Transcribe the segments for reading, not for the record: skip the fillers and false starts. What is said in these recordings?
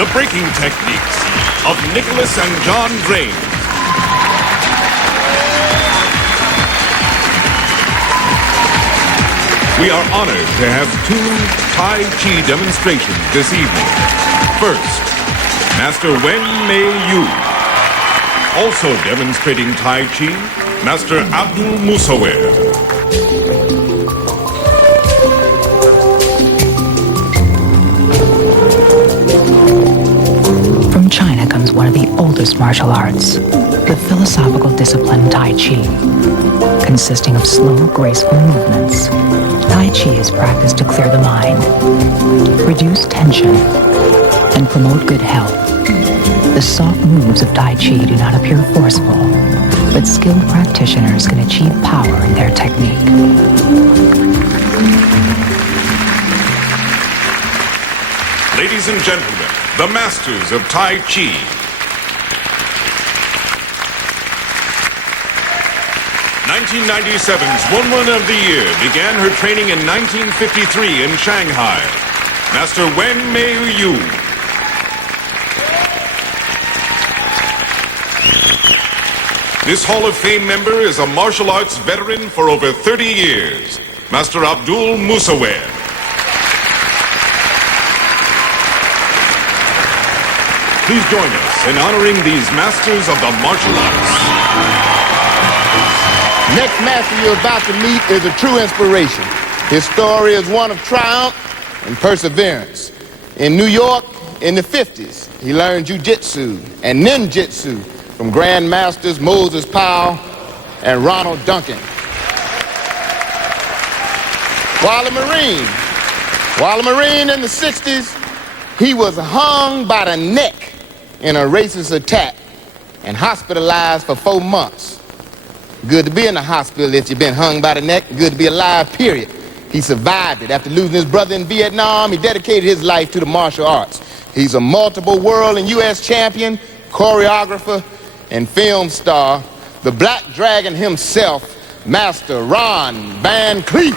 the breaking techniques of Nicholas and John Drain. We are honored to have two Tai Chi demonstrations this evening. First, Master Wen Mei Yu. Also demonstrating Tai Chi, Master Abdul Musawer. From China comes one of the oldest martial arts, the philosophical discipline Tai Chi. Consisting of slow, graceful movements, Tai Chi is practiced to clear the mind, reduce tension, and promote good health. The soft moves of Tai Chi do not appear forceful, but skilled practitioners can achieve power in their technique. Ladies and gentlemen, the masters of Tai Chi. (1997's Woman of the Year began her training in 1953 in Shanghai. Master Wen Mei Yu. This Hall of Fame member is a martial arts veteran for over 30 years, Master Abdul Musawer. Please join us in honoring these masters of the martial arts. Next master you're about to meet is a true inspiration. His story is one of triumph and perseverance. In New York, in the 50s, he learned jiu-jitsu and ninjutsu from Grand Masters Moses Powell and Ronald Duncan. While a Marine in the 60s, he was hung by the neck in a racist attack and hospitalized for 4 months. Good to be in the hospital if you've been hung by the neck. Good to be alive, period. He survived it. After losing his brother in Vietnam, he dedicated his life to the martial arts. He's a multiple world and U.S. champion, choreographer, and film star. The Black Dragon himself, Master Ron Van Cleef.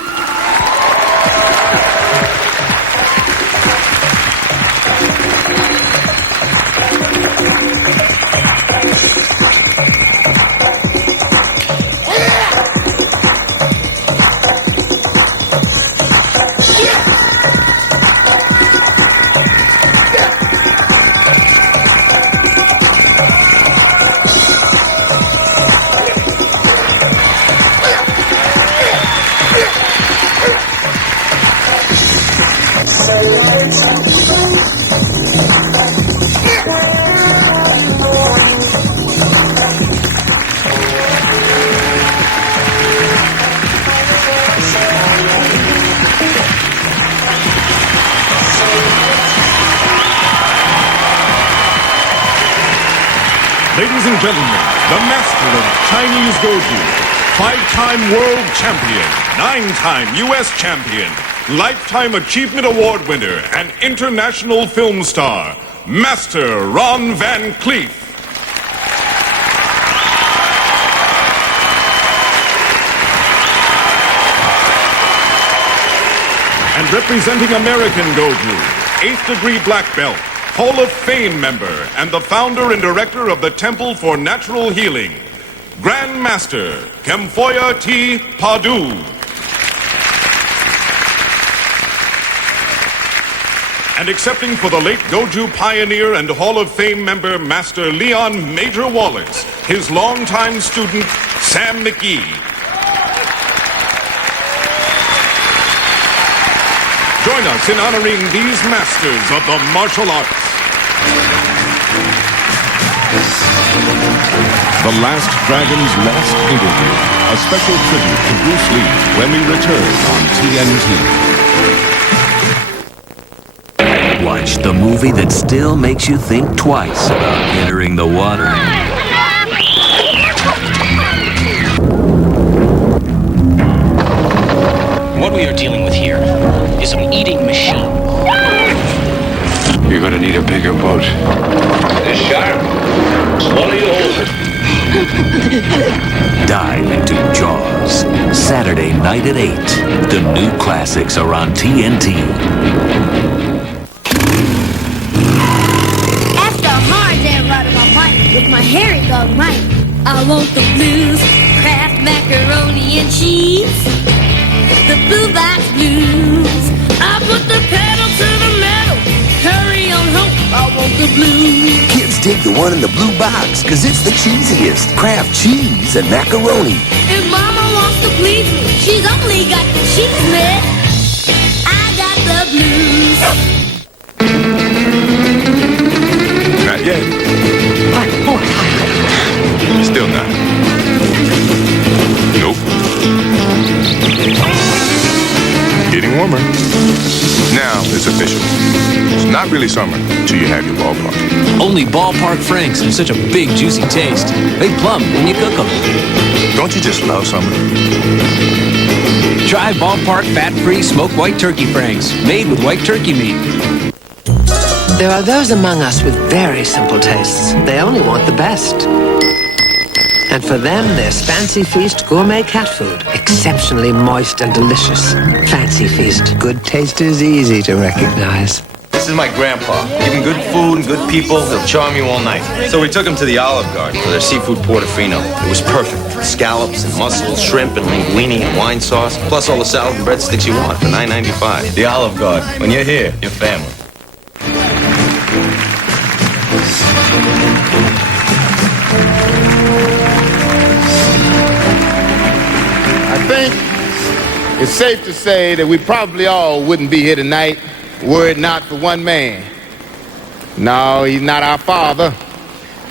Ladies and gentlemen, the master of Chinese Goju, 5-time world champion, 9-time U.S. champion, Lifetime Achievement Award winner, and international film star, Master Ron Van Cleef. And representing American Goju, 8th degree black belt, Hall of Fame member, and the founder and director of the Temple for Natural Healing, Grand Master Kemphoya T. Padu. And accepting for the late Goju pioneer and Hall of Fame member, Master Leon Major Wallace, his longtime student, Sam McGee. Join us in honoring these masters of the martial arts. The Last Dragon's Lost Interview, a special tribute to Bruce Lee when we return on TNT. Watch the movie that still makes you think twice about entering the water. What we are dealing with here is an eating machine. You're gonna need a bigger boat. It's sharp. Swallow you whole. Dive into Jaws. Saturday night at 8. The new classics are on TNT. I want the blues, Kraft macaroni and cheese. The blue box blues. I put the pedal to the metal. Hurry on home, I want the blues. Kids dig the one in the blue box because it's the cheesiest. Kraft cheese and macaroni. If Mama wants to please me, she's only got the cheese, man. I got the blues. Not yet. Still not. Nope. Getting warmer. Now it's official. It's not really summer till you have your ballpark. Only ballpark Franks have such a big, juicy taste. They plump when you cook them. Don't you just love summer? Try ballpark fat-free smoked white turkey Franks, made with white turkey meat. There are those among us with very simple tastes. They only want the best. And for them, there's Fancy Feast gourmet cat food. Exceptionally moist and delicious. Fancy Feast. Good taste is easy to recognize. This is my grandpa. Give him good food and good people, he'll charm you all night. So we took him to the Olive Garden for their seafood portofino. It was perfect. Scallops and mussels, shrimp and linguine and wine sauce, plus all the salad and breadsticks you want for $9.95. The Olive Garden. When you're here, you're family. I think it's safe to say that we probably all wouldn't be here tonight were it not for one man. No, he's not our father,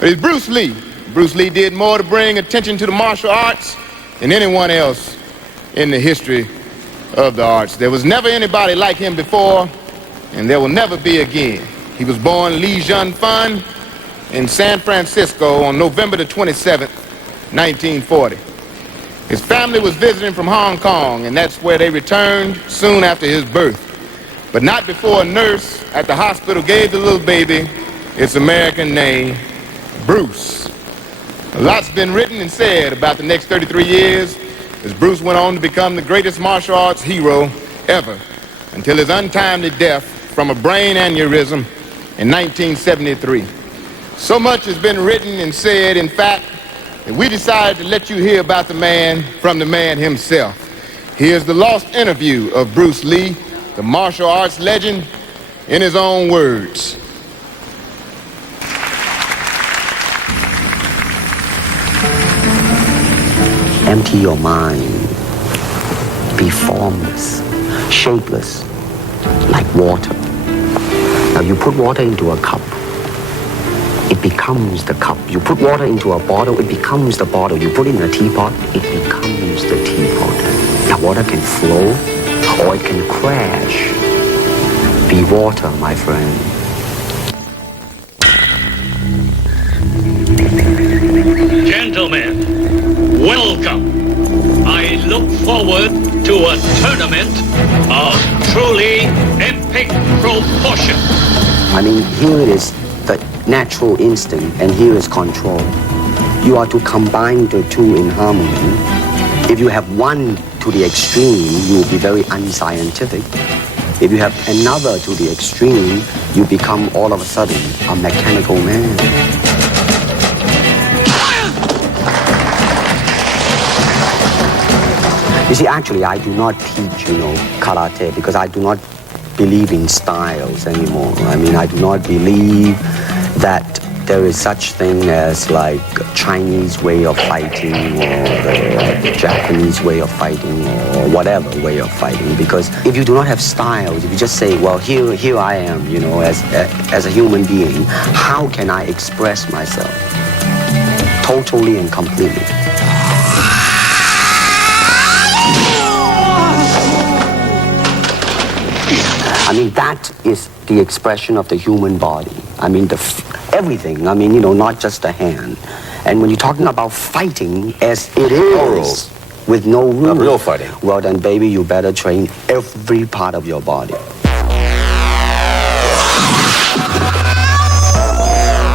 but he's Bruce Lee. Bruce Lee did more to bring attention to the martial arts than anyone else in the history of the arts. There was never anybody like him before, and there will never be again. He was born Lee Jun Fun in San Francisco on November the 27th, 1940. His family was visiting from Hong Kong, and that's where they returned soon after his birth. But not before a nurse at the hospital gave the little baby its American name, Bruce. A lot's been written and said about the next 33 years as Bruce went on to become the greatest martial arts hero ever until his untimely death from a brain aneurysm in 1973. So much has been written and said, in fact, that we decided to let you hear about the man from the man himself. Here's the lost interview of Bruce Lee, the martial arts legend, in his own words. Empty your mind. Be formless, shapeless, like water. Now you put water into a cup, it becomes the cup. You put water into a bottle, it becomes the bottle. You put it in a teapot, it becomes the teapot. Now water can flow or it can crash. Be water, my friend. Gentlemen, welcome. I look forward to a tournament of truly epic proportion. I mean, here it is, the natural instinct, and here is control. You are to combine the two in harmony. If you have one to the extreme, you will be very unscientific. If you have another to the extreme, you become all of a sudden a mechanical man. You see, actually, I do not teach, karate because I do not believe in styles anymore. I mean, I do not believe that there is such thing as like Chinese way of fighting or the Japanese way of fighting or whatever way of fighting. Because if you do not have styles, if you just say, well, here I am, as a human being, how can I express myself totally and completely? I mean, that is the expression of the human body. I mean, everything. I mean, not just the hand. And when you're talking about fighting as it is, with no rules. Real fighting. Well, then, baby, you better train every part of your body.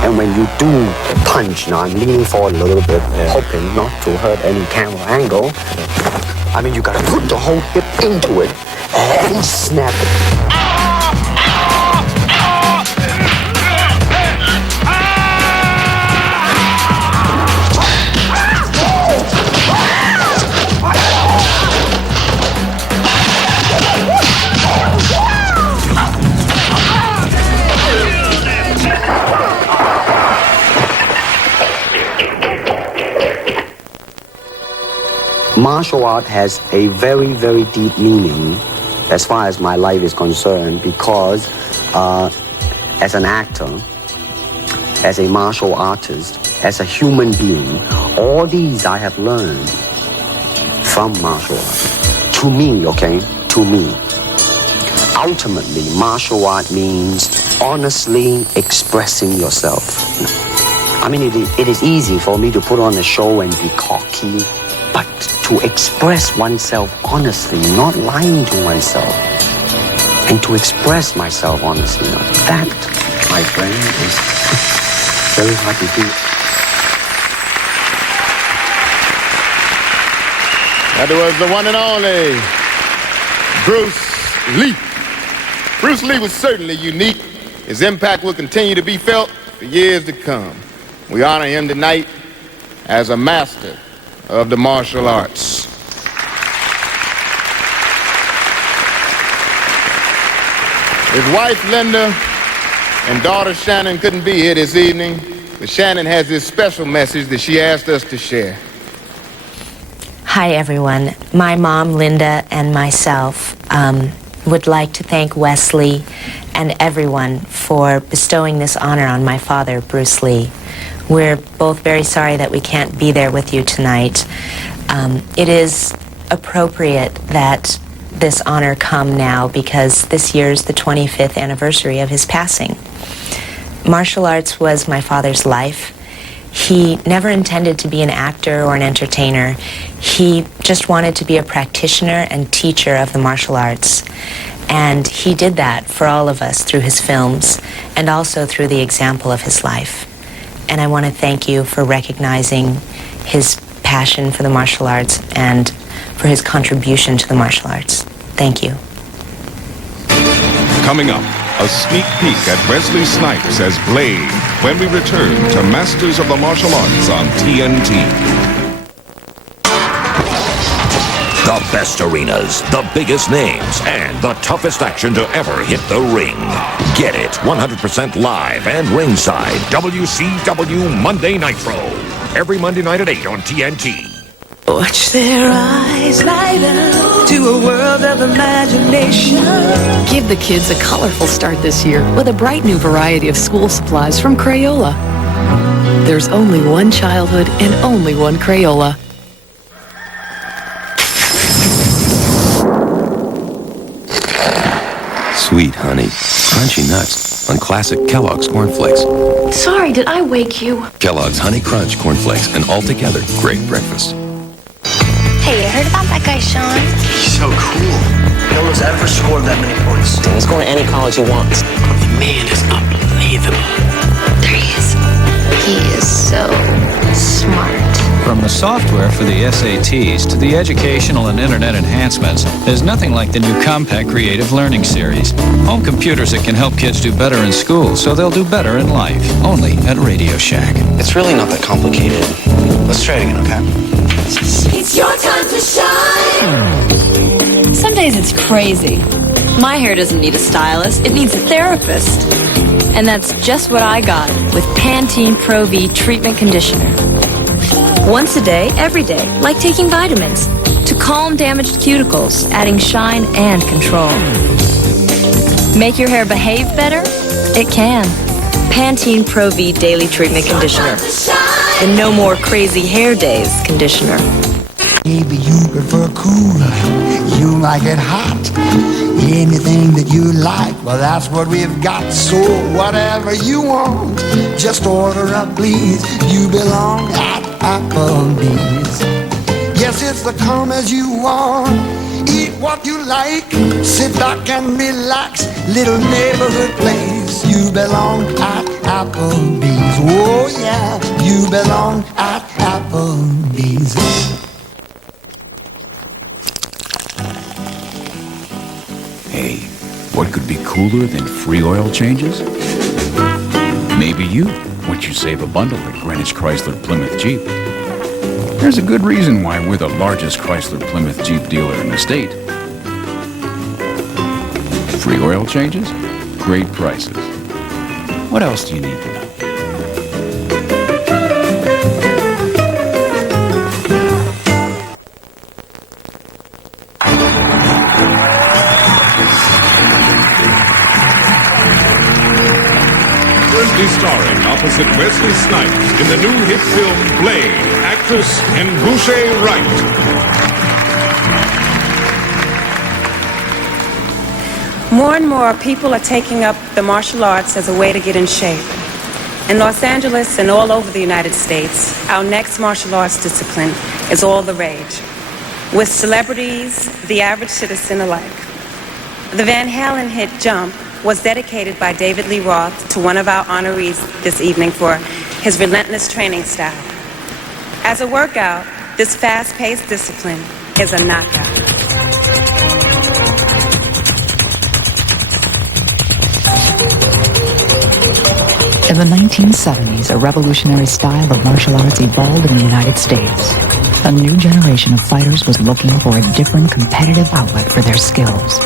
And when you do punch, now I'm leaning forward a little bit, hoping not to hurt any camera angle. I mean, you gotta put the whole hip into it and snap it. martial art has a very, very deep meaning as far as my life is concerned, because as an actor, as a martial artist, as a human being, all these I have learned from martial art. To me, okay? To me. Ultimately, martial art means honestly expressing yourself. I mean, it is easy for me to put on a show and be cocky, but to express oneself honestly, not lying to oneself, and to express myself honestly, that, my friend, is very hard to do. That was the one and only Bruce Lee. Bruce Lee was certainly unique. His impact will continue to be felt for years to come. We honor him tonight as a master of the martial arts. His wife, Linda, and daughter, Shannon, couldn't be here this evening, but Shannon has this special message that she asked us to share. Hi, everyone. My mom, Linda, and myself would like to thank Wesley and everyone for bestowing this honor on my father, Bruce Lee. We're both very sorry that we can't be there with you tonight. It is appropriate that this honor come now because this year's the 25th anniversary of his passing. Martial arts was my father's life. He never intended to be an actor or an entertainer. He just wanted to be a practitioner and teacher of the martial arts. And he did that for all of us through his films and also through the example of his life. And I want to thank you for recognizing his passion for the martial arts and for his contribution to the martial arts. Thank you. Coming up, a sneak peek at Wesley Snipes as Blade when we return to Masters of the Martial Arts on TNT. The best arenas, the biggest names, and the toughest action to ever hit the ring. Get it 100% live and ringside. WCW Monday Nitro. Every Monday night at 8 on TNT. Watch their eyes light up to a world of imagination. Give the kids a colorful start this year with a bright new variety of school supplies from Crayola. There's only one childhood and only one Crayola. Sweet honey, crunchy nuts on classic Kellogg's Corn Flakes. Sorry, did I wake you? Kellogg's Honey Crunch Corn Flakes, an altogether great breakfast. Hey, you heard about that guy, Sean? He's so cool. No one's ever scored that many points. He's going to any college he wants. The man is unbelievable. There he is. He is so smart. From the software for the SATs to the educational and internet enhancements, there's nothing like the new Compact Creative Learning Series. Home computers that can help kids do better in school so they'll do better in life. Only at Radio Shack. It's really not that complicated. Let's try it again, okay? It's your time to shine! Some days it's crazy. My hair doesn't need a stylist, it needs a therapist. And that's just what I got with Pantene Pro V Treatment Conditioner. Once a day, every day, like taking vitamins. To calm damaged cuticles, adding shine and control. Make your hair behave better? It can. Pantene Pro V Daily Treatment Conditioner. The no more crazy hair days conditioner. Maybe you prefer cool, you like it hot. Anything that you like, well that's what we've got. So whatever you want, just order up please. You belong at Applebee's. Yes, it's the come as you want. Eat what you like, sit back and relax. Little neighborhood place. You belong at Applebee's. Oh yeah, you belong at Applebee's. Hey, what could be cooler than free oil changes? Maybe you, once you save a bundle at Greenwich Chrysler Plymouth Jeep. There's a good reason why we're the largest Chrysler Plymouth Jeep dealer in the state. Free oil changes, great prices. What else do you need to know? proudly starring opposite Wesley Snipes in the new hit film Blade, actress and Boucher Wright. More and more people are taking up the martial arts as a way to get in shape. In Los Angeles and all over the United States, our next martial arts discipline is all the rage, with celebrities, the average citizen alike. The Van Halen hit Jump was dedicated by David Lee Roth to one of our honorees this evening for his relentless training style. As a workout, this fast-paced discipline is a knockout. In the 1970s, a revolutionary style of martial arts evolved in the United States. A new generation of fighters was looking for a different competitive outlet for their skills.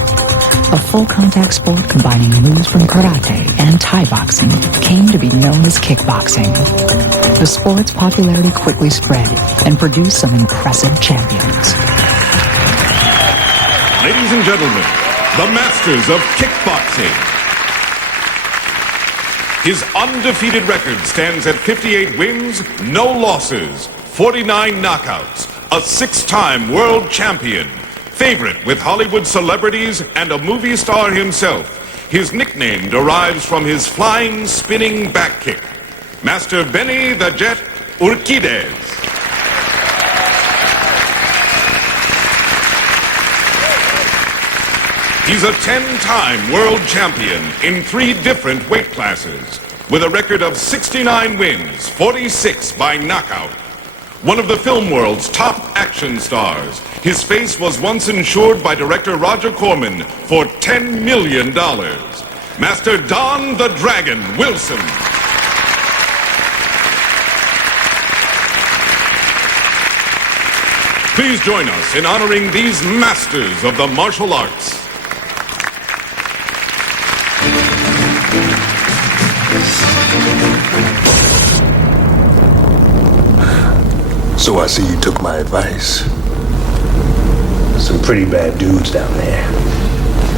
A full-contact sport combining moves from karate and Thai boxing came to be known as kickboxing. The sport's popularity quickly spread and produced some impressive champions. Ladies and gentlemen, the masters of kickboxing. His undefeated record stands at 58 wins, no losses, 49 knockouts, a 6-time world champion, favorite with Hollywood celebrities and a movie star himself. His nickname derives from his flying, spinning back kick. Master Benny the Jet Urquidez. He's a 10-time world champion in 3 different weight classes, with a record of 69 wins, 46 by knockout. One of the film world's top action stars, his face was once insured by director Roger Corman for $10 million. Master Don the Dragon Wilson. Please join us in honoring these masters of the martial arts. So I see you took my advice. Some pretty bad dudes down there.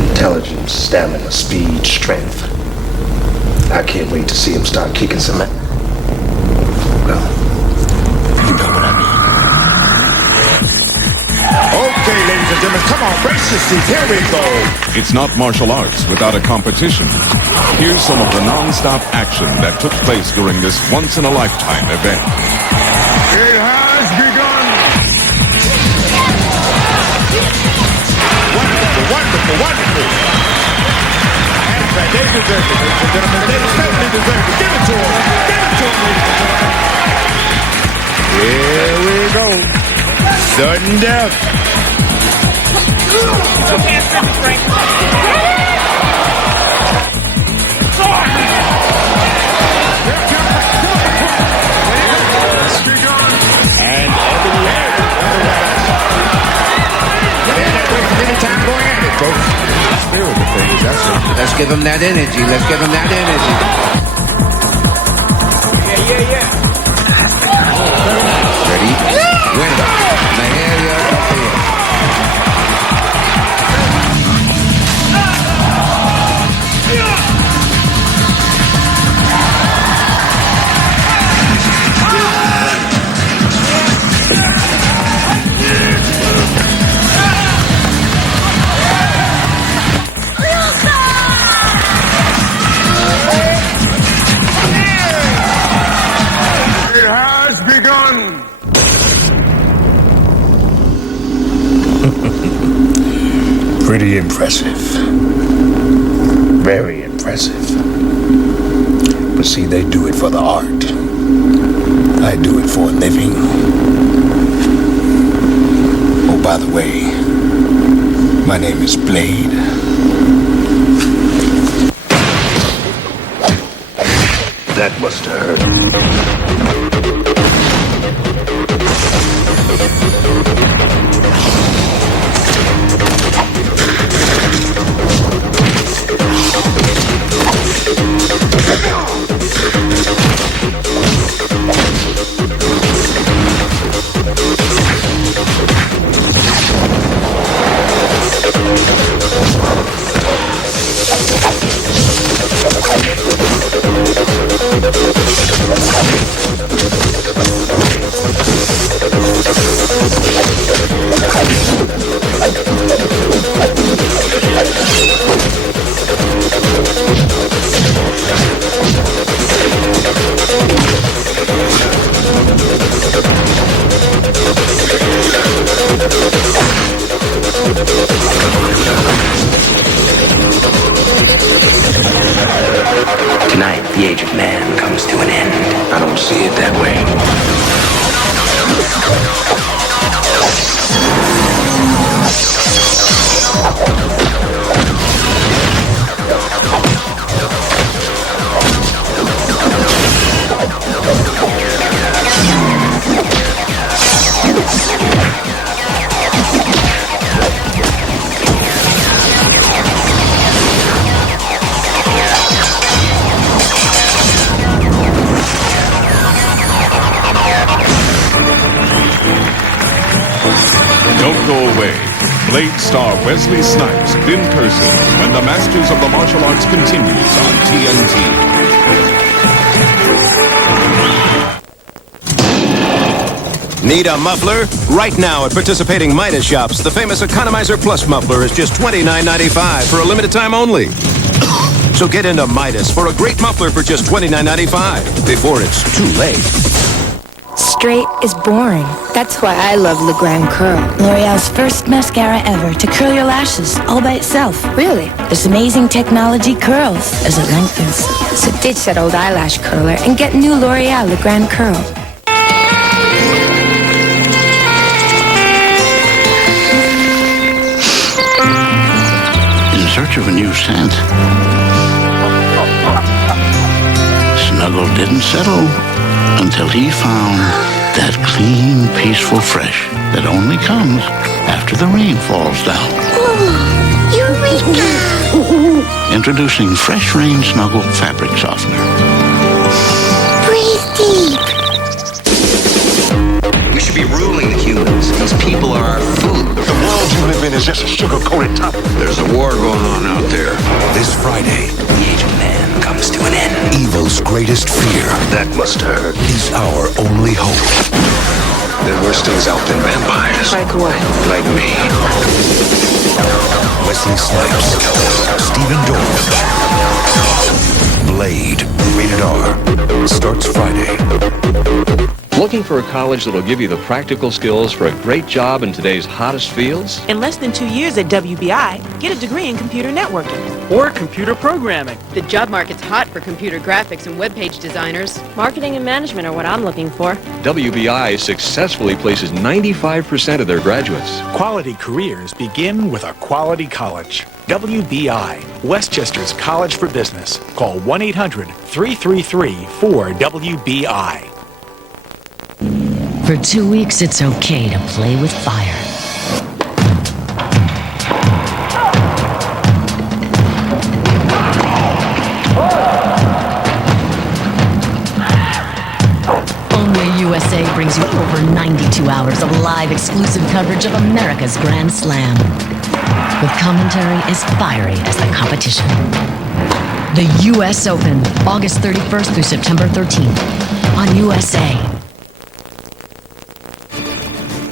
Intelligence, stamina, speed, strength. I can't wait to see them start kicking some ass. Well, you know what I mean. Okay, ladies and gentlemen, come on, brace your seats. Here we go. It's not martial arts without a competition. Here's some of the non-stop action that took place during this once-in-a-lifetime event. It has begun. Wonderful, wonderful, wonderful. They deserve it, ladies and gentlemen. They certainly deserve it. Give it to them. Give it to them, ladies and gentlemen. Here we go. Sudden death. And any time going at it, folks. Spirit of the thing is that's it. Let's give them that energy. Let's give them that energy. Yeah. Ready? Win. The area up here. It has begun. Pretty impressive. Very impressive. But see, they do it for the art. I do it for a living. Oh, by the way, my name is Blade. That must have hurt. see it that way. Don't go away. Blade star Wesley Snipes in person when the Masters of the Martial Arts continues on TNT. Need a muffler? Right now at participating Midas shops, the famous Economizer Plus muffler is just $29.95 for a limited time only. So get into Midas for a great muffler for just $29.95 before it's too late. Straight is boring. That's why I love Le Grand Curl. L'Oreal's first mascara ever to curl your lashes all by itself. Really? This amazing technology curls as it lengthens. So ditch that old eyelash curler and get new L'Oreal Le Grand Curl. In search of a new scent, Snuggle didn't settle until he found that clean, peaceful fresh that only comes after the rain falls down. Eureka! Introducing Fresh Rain Snuggle Fabric Softener. Breathe deep. We should be ruling the humans. These people are our food. The world you live in is just a sugar-coated top. There's a war going on out there. This Friday, The age of man comes to an end. evil's greatest fear That must hurt. is our only hope. There are worse things out than vampires. Like what? Like me. Wesley Snipes, Stephen Dorff, Blade, rated R, starts Friday. Looking for a college that'll give you the practical skills for a great job in today's hottest fields? In less than 2 years at WBI, get a degree in computer networking. Or computer programming. The job market's hot for computer graphics and web page designers. Marketing and management are what I'm looking for. WBI successfully places 95% of their graduates. Quality careers begin with a quality college. WBI, Westchester's College for Business. Call 1-800-333-4WBI. For 2 weeks, it's okay to play with fire. Only USA brings you over 92 hours of live exclusive coverage of America's Grand Slam. With commentary as fiery as the competition. The U.S. Open, August 31st through September 13th on USA.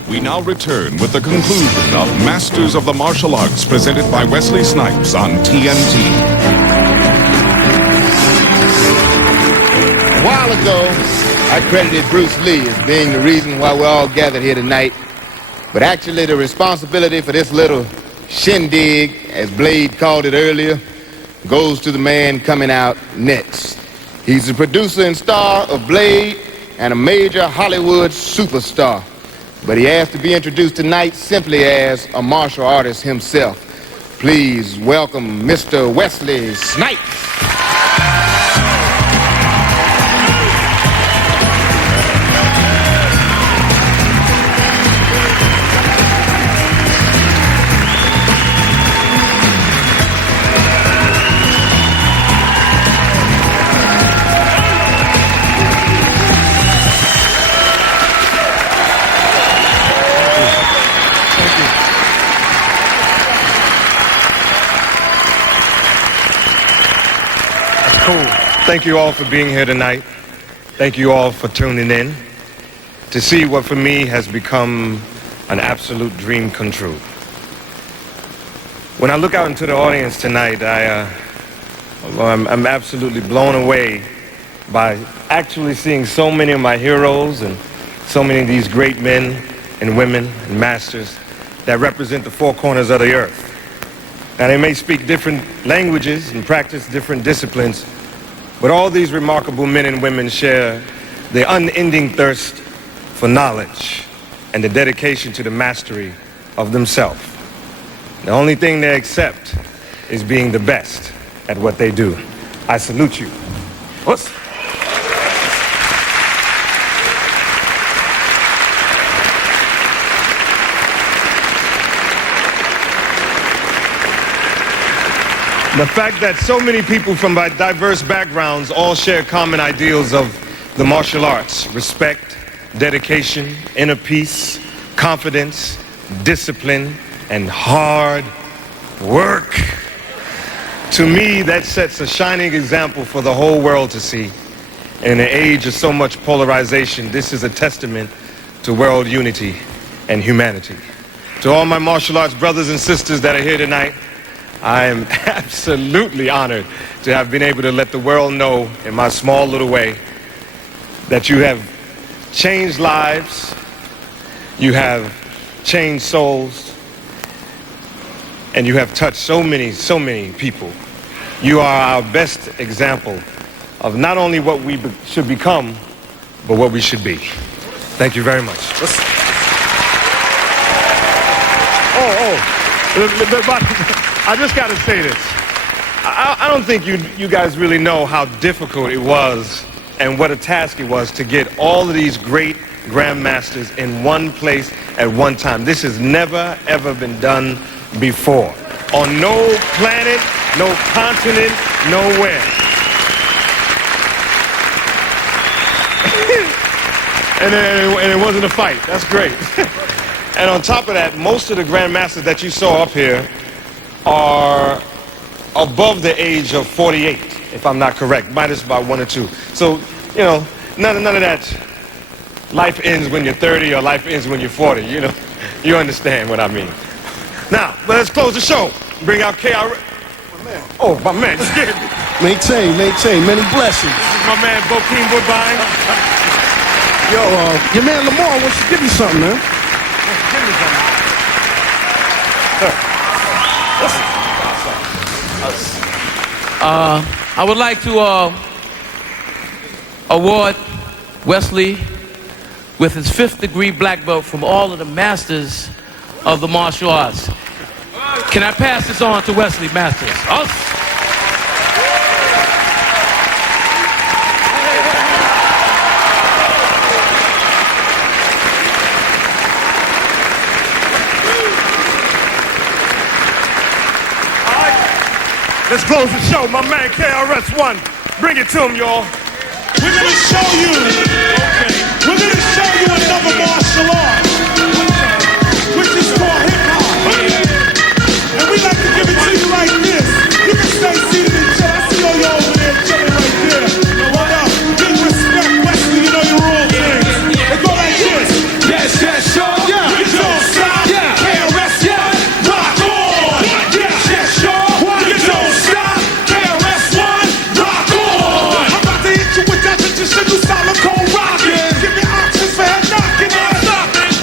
We now return with the conclusion of Masters of the Martial Arts presented by Wesley Snipes on TNT. A while ago, I credited Bruce Lee as being the reason why we're all gathered here tonight. But actually, the responsibility for this little shindig, as Blade called it earlier, goes to the man coming out next. He's the producer and star of Blade and a major Hollywood superstar. But he asked to be introduced tonight simply as a martial artist himself. Please welcome Mr. Wesley Snipes. Thank you all for being here tonight. Thank you all for tuning in to see what for me has become an absolute dream come true. When I look out into the audience tonight, I'm absolutely blown away by actually seeing so many of my heroes and so many of these great men and women and masters that represent the four corners of the earth. Now, they may speak different languages and practice different disciplines, but all these remarkable men and women share the unending thirst for knowledge, and the dedication to the mastery of themselves. The only thing they accept is being the best at what they do. I salute you. Whoops. The fact that so many people from diverse backgrounds all share common ideals of the martial arts: respect, dedication, inner peace, confidence, discipline, and hard work. To me, that sets a shining example for the whole world to see. In an age of so much polarization, this is a testament to world unity and humanity. To all my martial arts brothers and sisters that are here tonight, I am absolutely honored to have been able to let the world know in my small little way that you have changed lives, you have changed souls, and you have touched so many people. You are our best example of not only what we should become, but what we should be. Thank you very much. I just got to say this. I don't think you guys really know how difficult it was and what a task it was to get all of these great grandmasters in one place at one time. This has never, ever been done before. On no planet, no continent, nowhere. and it wasn't a fight. That's great. And on top of that, most of the grandmasters that you saw up here are above the age of 48, if I'm not correct, minus about 1 or 2. So, you know, none of that life ends when you're 30 or life ends when you're 40, you know. You understand what I mean. Now, let's close the show. Bring out KR. Oh, my man, you scared me. Maintain, many blessings. This is my man, Bokeem Woodbine. Yo, your man Lamar wants to give you something, man. Give me something. I would like to award Wesley with his 5th degree black belt from all of the masters of the martial arts. Can I pass this on to Wesley Masters? Let's close the show. My man KRS-One. Bring it to him, y'all. We're going to show you. We're going to show you another martial art, which is called hip-hop. And we like to give it to you like this. You can stay seated and chill. I see all y'all over there chilling right there. What up? Big respect, Wesley. You know your rules. They go like this. Yes, sure. Yeah. You don't stop. Yeah. KRS-One. Rock on. Yes, sure. You don't stop. KRS-One. Rock on. I'm about to hit you with that traditional style of cold rockin'. Give me options for head knocking.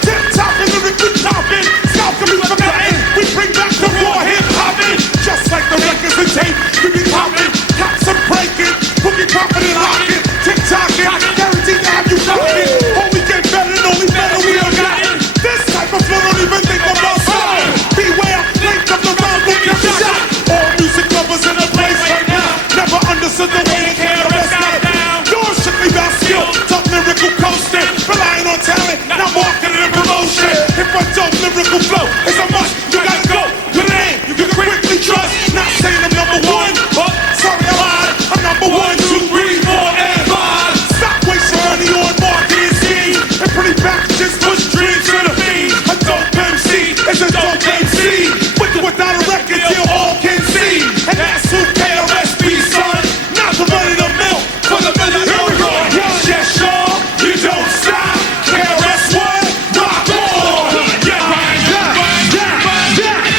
Tip-topping, lyrically topping. South can be forgotten. We bring back the raw hip-hopping. Just like the records and tape, we be popping. Cops are breaking. Boogie popping and locking. Tick-tocking. Guaranteed to have you knocking. Only get better and only better we are gotten. This type of flow don't even think about stopping. Beware, length of the round will get shot. All music lovers in a place right now. Never understood the way they KRS got down. Yours should be about skill, tough lyrical coasting. Relying on talent, not marketing and promotion. If a dope lyrical flow is a must, you gotta go with an aim you can quickly trust. Not saying I'm number one, but sorry I lied. I'm number 1, 2, 3, 4, and 5. Stop wasting money on marketing schemes and pretty packages push dreams to the fiend. A dope MC is a dope MC. With or without a record deal, all can see. And that's who KRS be, son. Not the run of the mill for the middle of the road. Yes, sure, you don't stop. KRS-One, rock on.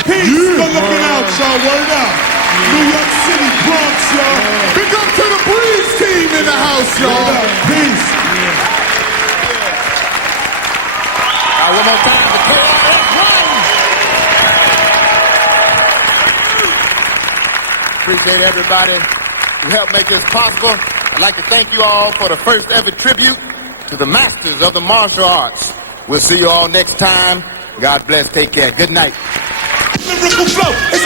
Peace for looking out, y'all. Word up. New York City, Bronx, y'all. Big up to the Breeze team in the house, y'all. Peace. One more time for KRS-One. Appreciate everybody who helped make this possible. I'd like to thank you all for the first ever tribute to the masters of the martial arts. We'll see you all next time. God bless. Take care. Good night. Lyrical flow.